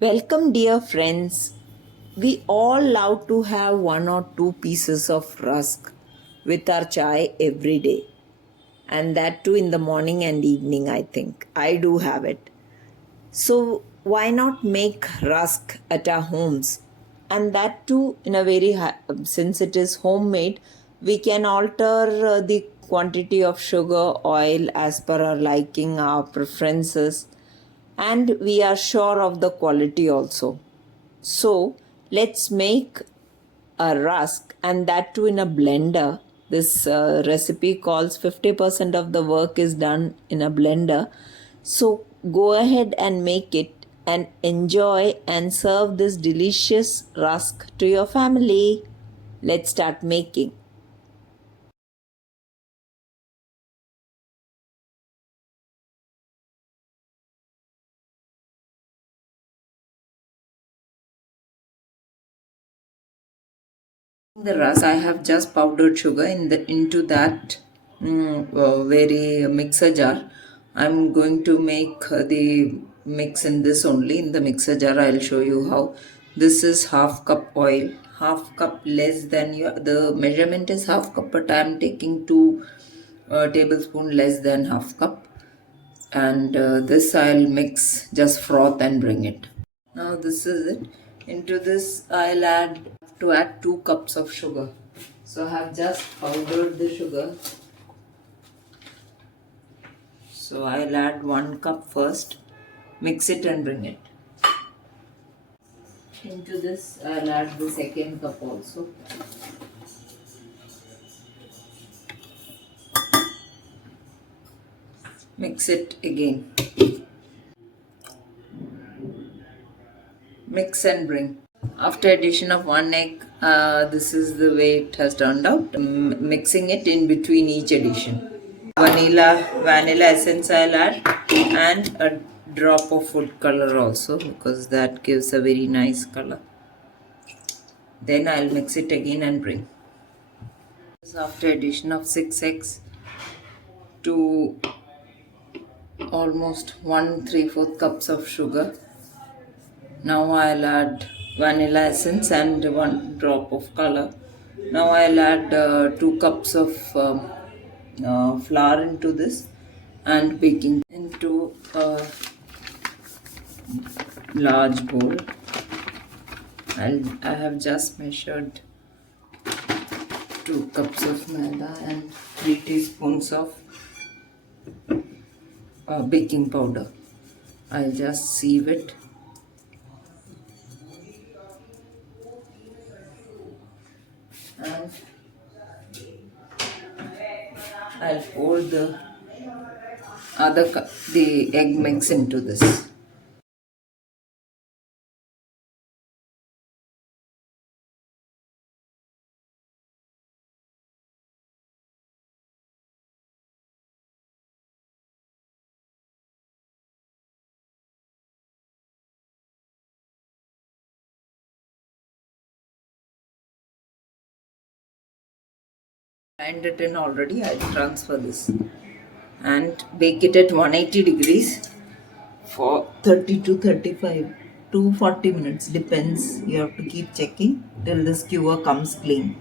Welcome, dear friends. We all love to have one or two pieces of rusk with our chai every day, and that too in the morning and evening. I think I do have it. So, why not make rusk at our homes? And that too, in a very since it is homemade, we can alter the quantity of sugar, oil as per our liking, our preferences, and we are sure of the quality also. So, let's make a rusk, and that too in a blender. This recipe calls 50% of the work is done in a blender. So go ahead and make it and enjoy and serve this delicious rusk to your family. Let's start making. The rusk, I have just powdered sugar into that very mixer jar. I'm going to make the mix in this only in the mixer jar. I'll show you how. This is half cup oil, half cup less than the measurement is half cup, but I'm taking 2 tablespoon less than half cup, and this I'll mix, just froth and bring it. Now this is it. Into this I'll add 2 cups of sugar. So I have just powdered the sugar. So I'll add 1 cup first. Mix it and bring it. Into this I'll add the second cup also. Mix it again. Mix and bring. After addition of 1 egg, this is the way it has turned out. Mixing it in between each addition. Vanilla essence I'll add, and a drop of food color also, because that gives a very nice color. Then I'll mix it again and bring. After addition of 6 eggs to almost 1 3/4 cups of sugar. Now I'll add vanilla essence and 1 drop of color. Now I'll add 2 cups of flour into this, and baking into a large bowl. I have just measured 2 cups of maida and 3 teaspoons of baking powder. I'll just sieve it. And I'll pour the egg mix into this. Grind it in already. I'll transfer this and bake it at 180 degrees for 30 to 35 to 40 minutes, depends. You have to keep checking till the skewer comes clean.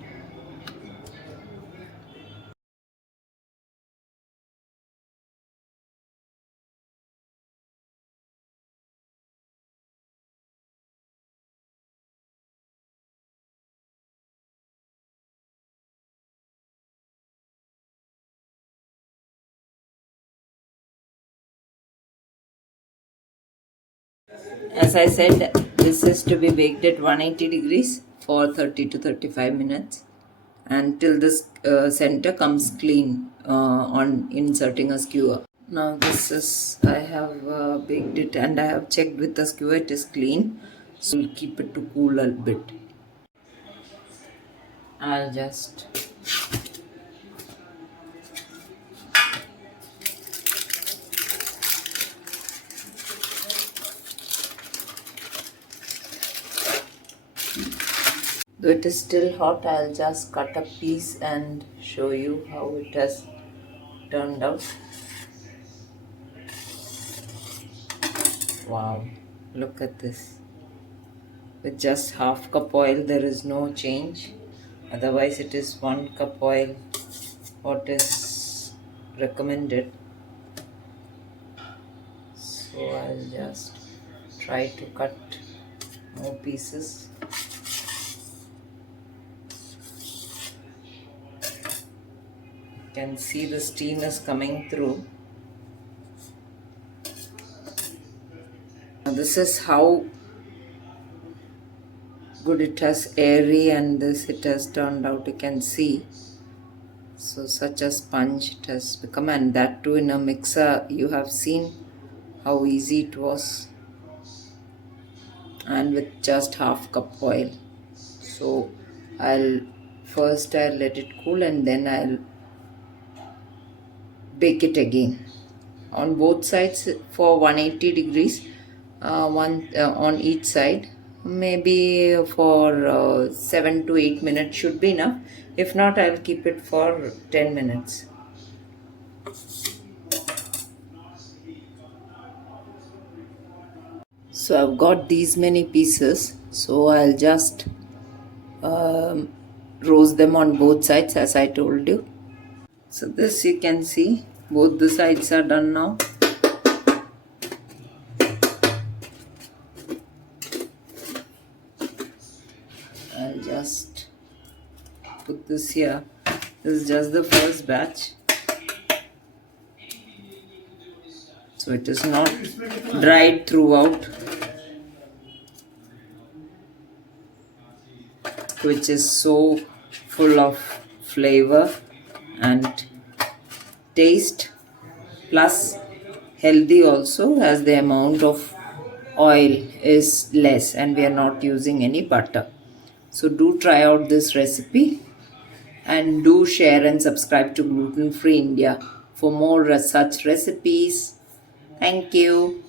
As I said, this is to be baked at 180 degrees for 30 to 35 minutes until this center comes clean on inserting a skewer. Now this is, I have baked it and I have checked with the skewer, it is clean. So we'll keep it to cool a bit. I'll just though it is still hot, I'll just cut a piece and show you how it has turned out. Wow, look at this. with just half cup oil. There is no change. Otherwise, it is 1 cup oil what is recommended. So I'll just try to cut more pieces. You can see the steam is coming through. Now this is how good it has airy and this it has turned out. You can see. So such a sponge it has become, and that too in a mixer. You have seen how easy it was, and with just half cup oil. So I'll let it cool and then I'll bake it again on both sides for 180 degrees, one on each side. Maybe for 7 to 8 minutes should be enough. If not, I'll keep it for 10 minutes. So I've got these many pieces, so I'll just um, roast them on both sides as I told you. So this you can see both the sides are done now. I'll just put this here. This is just the first batch. So it is not dried throughout, which is so full of flavor and taste, plus healthy also, as the amount of oil is less and we are not using any butter. So do try out this recipe and do share and subscribe to Gluten Free India for more such recipes. Thank you.